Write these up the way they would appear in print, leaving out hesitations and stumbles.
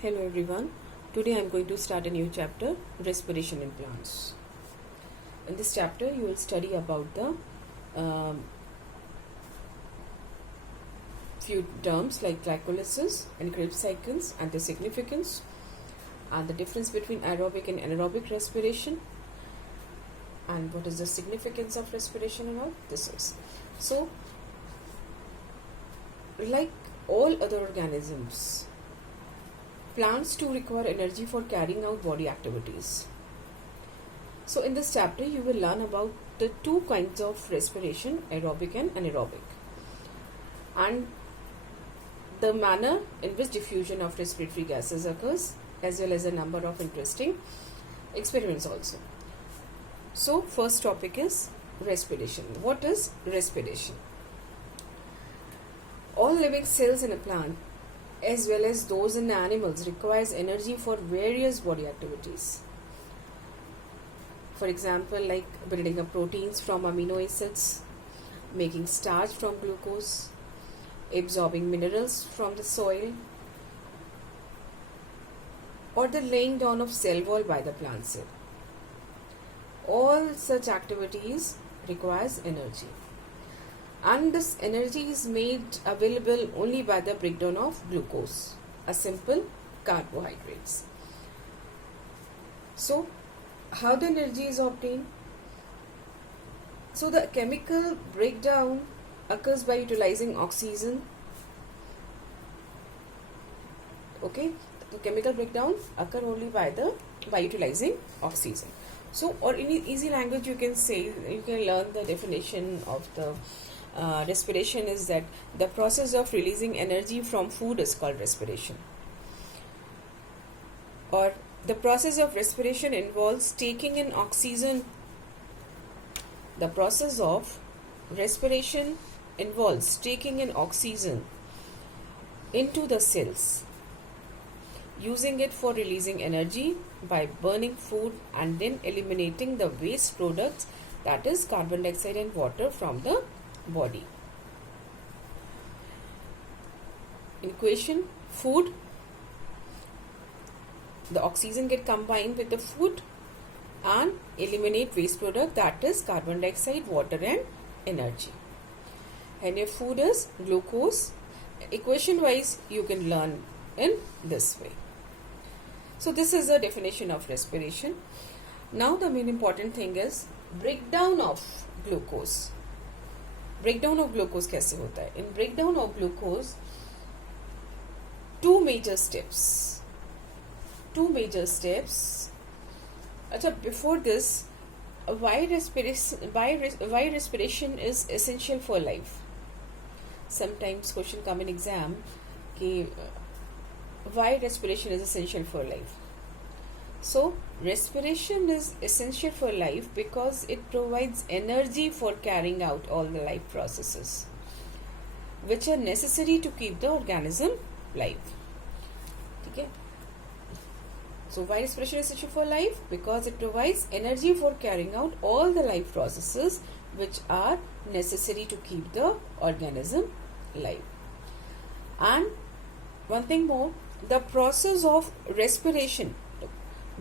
Hello everyone. Today I am going to start a new chapter, respiration in plants. In this chapter you will study about the few terms like glycolysis and Krebs cycles and their significance and the difference between aerobic and anaerobic respiration and what is the significance of respiration and all this is. So like all other organisms, plants too require energy for carrying out body activities. So in this chapter you will learn about the two kinds of respiration, aerobic and anaerobic, and the manner in which diffusion of respiratory gases occurs, as well as a number of interesting experiments also. So first topic is respiration. What is respiration? All living cells in a plant as well as those in animals requires energy for various body activities. For example, like building up proteins from amino acids, making starch from glucose, absorbing minerals from the soil, or the laying down of cell wall by the plant cell. All such activities requires energy. And this energy is made available only by the breakdown of glucose, a simple carbohydrates. So, how the energy is obtained? So, the chemical breakdown occurs by utilizing oxygen. Okay, the chemical breakdown occur only by utilizing oxygen. So, or in easy language, you can learn the definition of the respiration is that the process of releasing energy from food is called respiration. Or the process of respiration involves taking in oxygen. The process of respiration involves taking in oxygen into the cells, using it for releasing energy by burning food and then eliminating the waste products, that is carbon dioxide and water, from the body. In equation, food, the oxygen get combined with the food and eliminate waste product, that is carbon dioxide, water and energy. And if food is glucose, equation wise you can learn in this way. So this is the definition of respiration. Now the main important thing is breakdown of glucose. Breakdown of glucose कैसे होता है? In breakdown of glucose two major steps. अच्छा, before this, why respiration is essential for life? Sometimes question come in exam कि why respiration is essential for life? So, respiration is essential for life because it provides energy for carrying out all the life processes which are necessary to keep the organism live. Okay? So, why respiration is essential for life? Because it provides energy for carrying out all the life processes which are necessary to keep the organism live. And one thing more, the process of respiration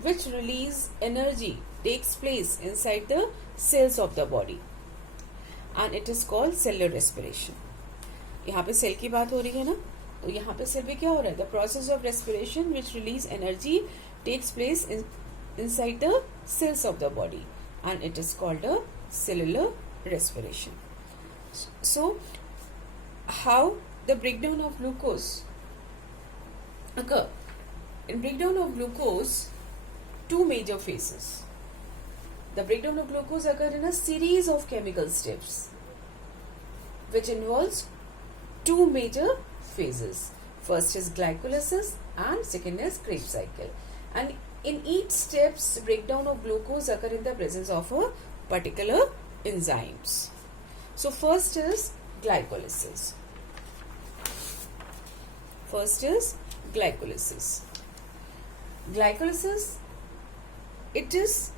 which release energy takes place inside the cells of the body and it is called cellular respiration. यहाँ पे cell की बात हो रही है ना, तो यहाँ पे सेल में क्या हो रहा है? The process of respiration which release energy takes place inside the cells of the body and it is called a cellular respiration. So how the breakdown of glucose occur? In breakdown of glucose, two major phases. The breakdown of glucose occurs in a series of chemical steps which involves two major phases. First is glycolysis and second is Krebs cycle. And in each steps, breakdown of glucose occur in the presence of a particular enzymes. So first is glycolysis. Glycolysis, it is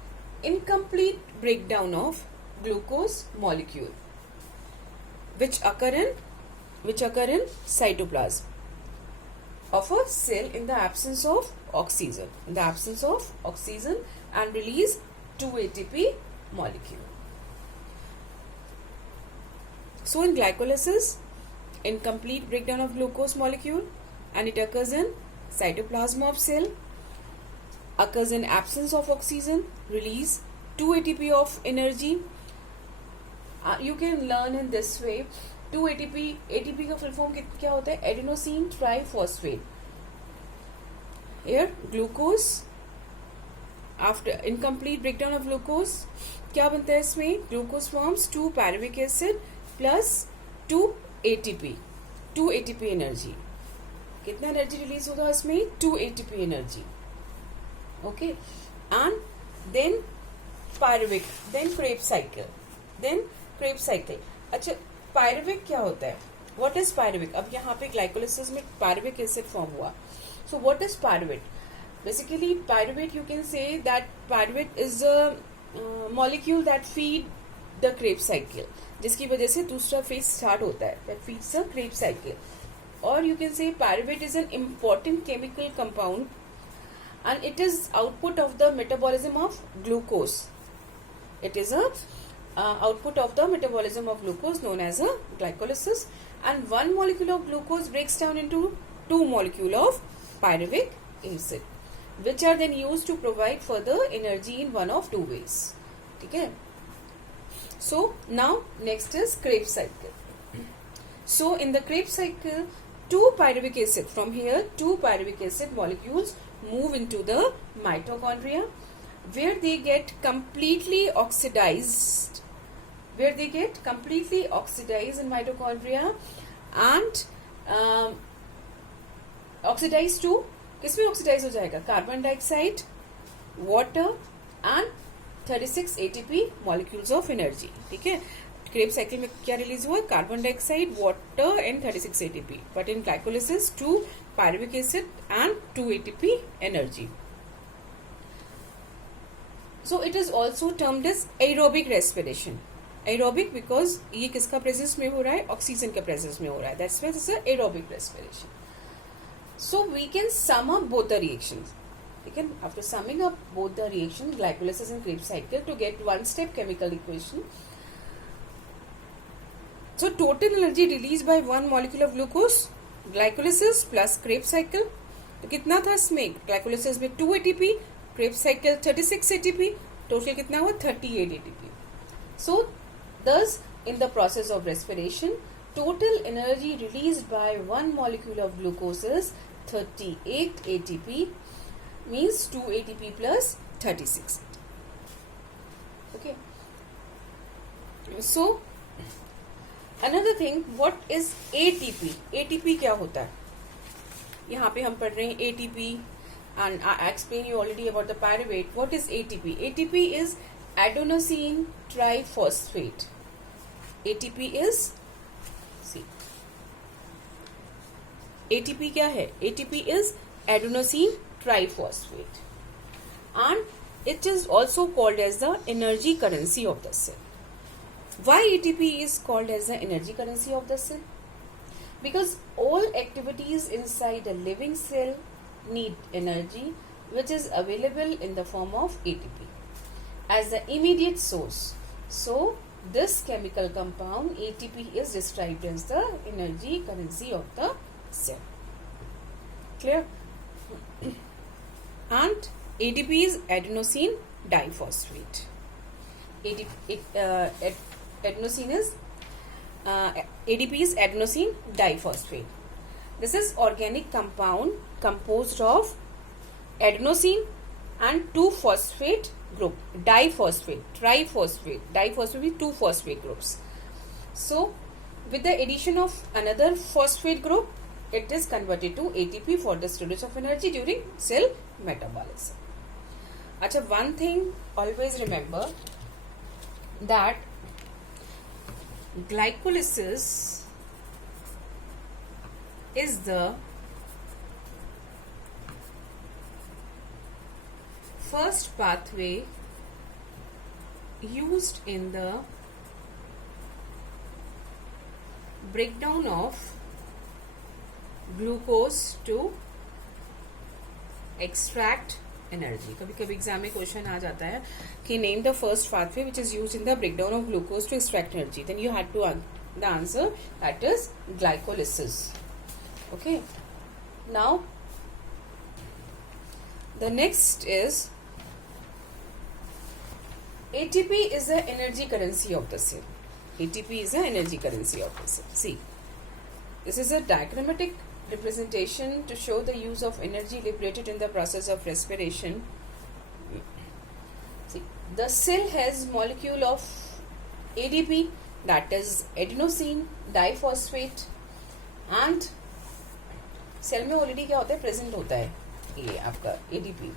incomplete breakdown of glucose molecule which occur in cytoplasm. of a cell in the absence of oxygen. In the absence of oxygen, and release 2 ATP molecule. So in glycolysis, incomplete breakdown of glucose molecule, and it occurs in cytoplasm of cell, occurs in absence of oxygen, release 2 ATP of energy. You can learn in this way. 2 ATP, ATP का full form क्या होता है? Adenosine triphosphate. Here glucose, after incomplete breakdown of glucose, क्या बनता है इसमें? Glucose forms 2 pyruvic acid plus 2 ATP, 2 ATP energy. कितना energy release होगा इसमें? 2 ATP energy. Okay, and then pyruvic, then Kreb cycle. अच्छा, पायरुविक क्या होता है? What is pyruvic? अब यहाँ पे ग्लाइकोलिसिस में पायरुविक एसिड फॉर्म हुआ. So what is pyruvate? Basically pyruvate, you can say that pyruvate is a molecule that feed the Kreb cycle, जिसकी वजह से दूसरा फेज स्टार्ट होता है, that feeds the Kreb cycle. Or you can say pyruvate is an important chemical compound, and it is output of the metabolism of glucose. It is a output of the metabolism of glucose known as a glycolysis, and one molecule of glucose breaks down into 2 molecule of pyruvic acid, which are then used to provide further energy in one of 2 ways. Okay. So now next is Krebs cycle. So in the Krebs cycle, 2 pyruvic acid, from here 2 pyruvic acid molecules move into the mitochondria, where they get completely oxidized, in mitochondria, and oxidized to, किसमें oxidize हो जाएगा? Carbon dioxide, water and 36 ATP molecules of energy. ठीक है, Krebs cycle में क्या release हुआ? Carbon dioxide, water and 36 ATP. But in glycolysis 2 pyruvic acid and 2 ATP energy. So it is also termed as aerobic respiration. Aerobic because ये किसका presence में हो रहा है? ऑक्सीजन के प्रेजेंस में हो रहा है. That's why this is aerobic respiration. So we can sum up both the reactions. We can, after summing up both the reactions, glycolysis and Krebs cycle, to get one-step chemical equation. So total energy released by one molecule of glucose, glycolysis plus Krebs cycle. तो कितना था इसमें? glycolysis में 2 ATP, Krebs cycle 36 ATP, total कितना हुआ? 38 ATP. So thus in the process of respiration, total energy released by one molecule of glucose is 38 ATP, means 2 ATP plus 36. Okay. So another thing, what is ATP? ATP क्या होता है? यहाँ पे हम पढ़ रहे हैं ATP, and I explained you already about the pyruvate. What is ATP? ATP is adenosine triphosphate. ATP is, see, ATP क्या है? ATP is adenosine triphosphate, and it is also called as the energy currency of the cell. Why ATP is called as the energy currency of the cell? Because all activities inside a living cell need energy, which is available in the form of ATP as the immediate source. So this chemical compound ATP is described as the energy currency of the cell. Clear? And ATP is adenosine diphosphate. Adenosine is ADP is adenosine diphosphate. This is organic compound composed of adenosine and 2 phosphate group, diphosphate, triphosphate, diphosphate with 2 phosphate groups. So with the addition of another phosphate group, it is converted to ATP for the storage of energy during cell metabolism. Acha, one thing always remember, that glycolysis is the first pathway used in the breakdown of glucose to extract energy. कभी कभी exam में question आ जाता है कि name the first pathway which is used in the breakdown of glucose to extract energy. Then you had to the answer that is glycolysis. Okay, now the next is ATP is the energy currency of the cell. ATP is the energy currency of the cell. See, this is a diagrammatic representation to show the use of energy liberated in the process of respiration. See, the cell has molecule of ADP, that is adenosine diphosphate, and cell में already क्या होता है, present होता है ये आपका ADP.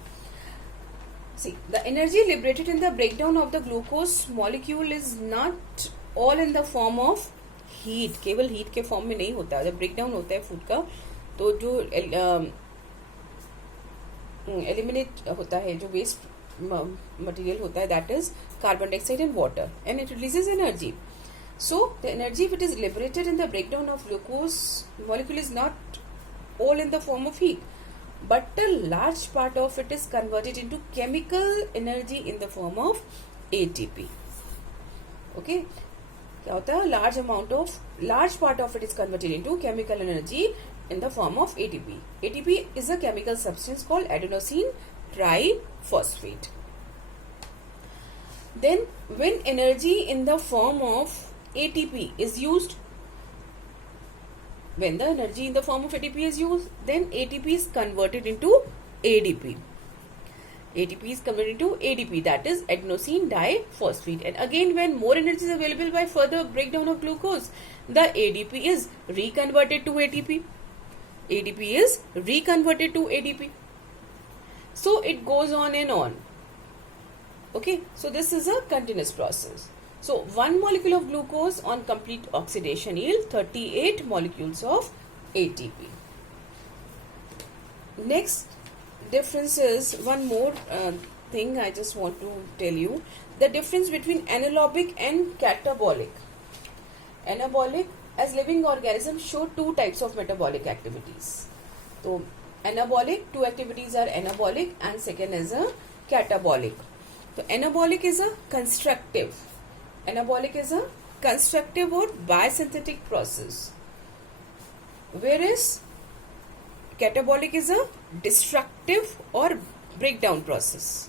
See, the energy liberated in the breakdown of the glucose molecule is not all in the form of heat. केवल heat के form में नहीं होता. जब breakdown होता है food का तो जो eliminate होता है, जो waste material होता है, that is carbon dioxide and water, and it releases energy. So the energy which is liberated in the breakdown of glucose molecule is not all in the form of heat, but a large part of it is converted into chemical energy in the form of ATP. Okay, क्या होता है, large part of it is converted into chemical energy in the form of ATP. ATP is a chemical substance called adenosine triphosphate. Then when energy in the form of ATP is used, when the energy in the form of ATP is used, then ATP is converted into ADP. ATP is converted into ADP, that is adenosine diphosphate. And again, when more energy is available by further breakdown of glucose, the ADP is reconverted to ATP. ADP is reconverted to ADP. So it goes on and on. Okay, so this is a continuous process. So, 1 molecule of glucose on complete oxidation yield 38 molecules of ATP. Next difference is one more thing I just want to tell you. The difference between anaerobic and catabolic. Anabolic, as living organisms, show two types of metabolic activities. So, anabolic, two activities are anabolic and second is a catabolic. So, anabolic is a constructive. Anabolic is a constructive or biosynthetic process, whereas catabolic is a destructive or breakdown process.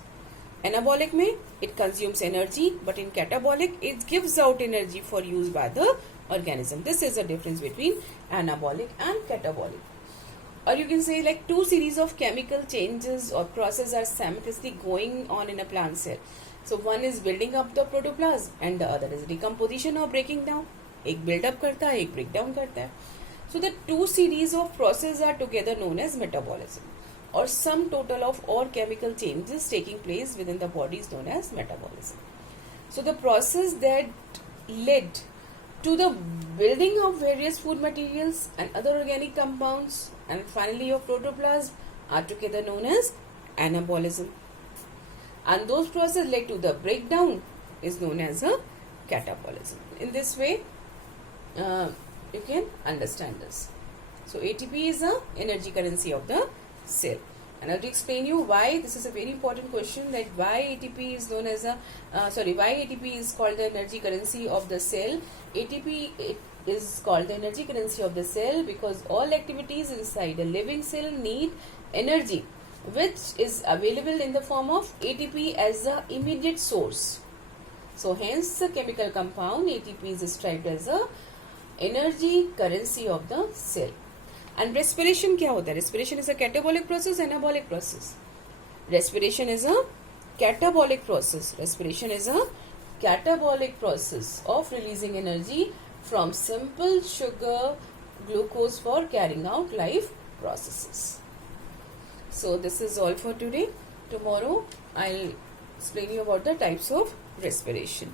Anabolic में it consumes energy, but in catabolic it gives out energy for use by the organism. This is the difference between anabolic and catabolic. Or you can say like two series of chemical changes or processes are simultaneously going on in a plant cell. So one is building up the protoplasm and the other is decomposition or breaking down. एक build up करता है, एक break down करता है. So the two series of processes are together known as metabolism, or sum total of all chemical changes taking place within the body is known as metabolism. So the process that led to the building of various food materials and other organic compounds and finally of protoplasm are together known as anabolism. And those processes led to the breakdown is known as a catabolism. In this way, you can understand this. So ATP is a energy currency of the cell. And I will explain you why this is a very important question, that why ATP is known as why ATP is called the energy currency of the cell. ATP is called the energy currency of the cell because all activities inside a living cell need energy, which is available in the form of ATP as the immediate source. So hence the chemical compound ATP is described as a energy currency of the cell. And respiration क्या होता है? Respiration is a catabolic process, anabolic process. Respiration is a catabolic process. Respiration is a catabolic process of releasing energy from simple sugar, glucose for carrying out life processes. So this is all for today. Tomorrow I'll explain you about the types of respiration.